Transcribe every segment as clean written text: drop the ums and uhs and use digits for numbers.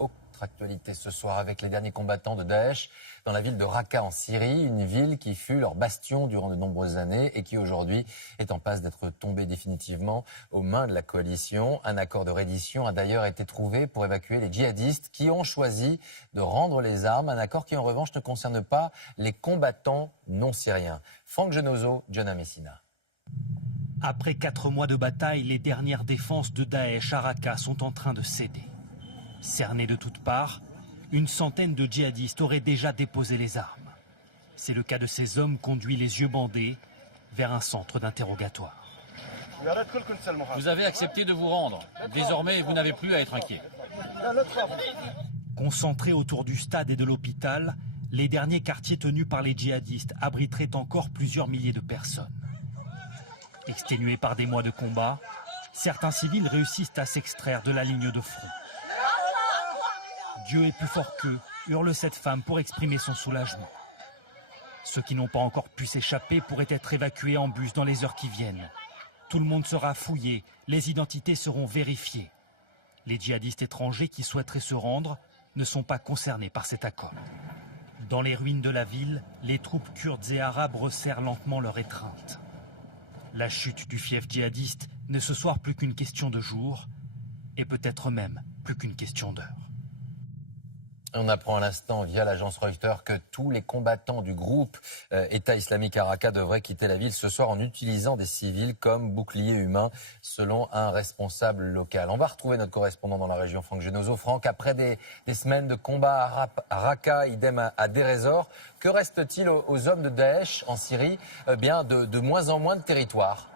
Autre actualité ce soir avec les derniers combattants de Daesh dans la ville de Raqqa en Syrie, une ville qui fut leur bastion durant de nombreuses années et qui aujourd'hui est en passe d'être tombée définitivement aux mains de la coalition. Un accord de reddition a d'ailleurs été trouvé pour évacuer les djihadistes qui ont choisi de rendre les armes. Un accord qui en revanche ne concerne pas les combattants non syriens. Franck Genozo, Gianna Messina. Après 4 mois de bataille, les dernières défenses de Daesh à Raqqa sont en train de céder. Cernés de toutes parts, une centaine de djihadistes auraient déjà déposé les armes. C'est le cas de ces hommes conduits les yeux bandés vers un centre d'interrogatoire. Vous avez accepté de vous rendre. Désormais, vous n'avez plus à être inquiet. Concentrés autour du stade et de l'hôpital, les derniers quartiers tenus par les djihadistes abriteraient encore plusieurs milliers de personnes. Exténués par des mois de combat, certains civils réussissent à s'extraire de la ligne de front. Dieu est plus fort qu'eux, hurle cette femme pour exprimer son soulagement. Ceux qui n'ont pas encore pu s'échapper pourraient être évacués en bus dans les heures qui viennent. Tout le monde sera fouillé, les identités seront vérifiées. Les djihadistes étrangers qui souhaiteraient se rendre ne sont pas concernés par cet accord. Dans les ruines de la ville, les troupes kurdes et arabes resserrent lentement leur étreinte. La chute du fief djihadiste n'est ce soir plus qu'une question de jours, et peut-être même plus qu'une question d'heures. On apprend à l'instant via l'agence Reuters que tous les combattants du groupe État islamique à Raqqa devraient quitter la ville ce soir en utilisant des civils comme boucliers humains, selon un responsable local. On va retrouver notre correspondant dans la région, Franck Genozo. Franck, après des semaines de combat à Raqqa, idem à Deir ez-Zor, que reste-t-il aux hommes de Daesh en Syrie? De moins en moins de territoire.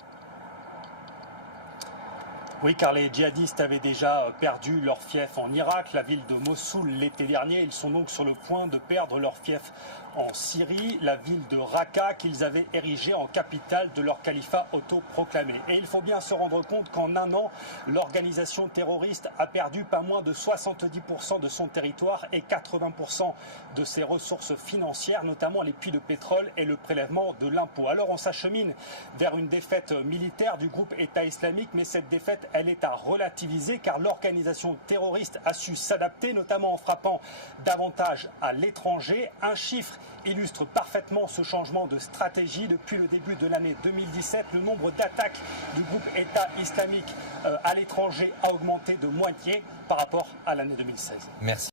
Oui, car les djihadistes avaient déjà perdu leur fief en Irak, la ville de Mossoul l'été dernier. Ils sont donc sur le point de perdre leur fief en Syrie, la ville de Raqqa qu'ils avaient érigée en capitale de leur califat autoproclamé. Et il faut bien se rendre compte qu'en un an, l'organisation terroriste a perdu pas moins de 70% de son territoire et 80% de ses ressources financières, notamment les puits de pétrole et le prélèvement de l'impôt. Alors on s'achemine vers une défaite militaire du groupe État islamique, mais cette défaite, elle est à relativiser car l'organisation terroriste a su s'adapter, notamment en frappant davantage à l'étranger. Un chiffre illustre parfaitement ce changement de stratégie. Depuis le début de l'année 2017, le nombre d'attaques du groupe État islamique à l'étranger a augmenté de moitié par rapport à l'année 2016. Merci.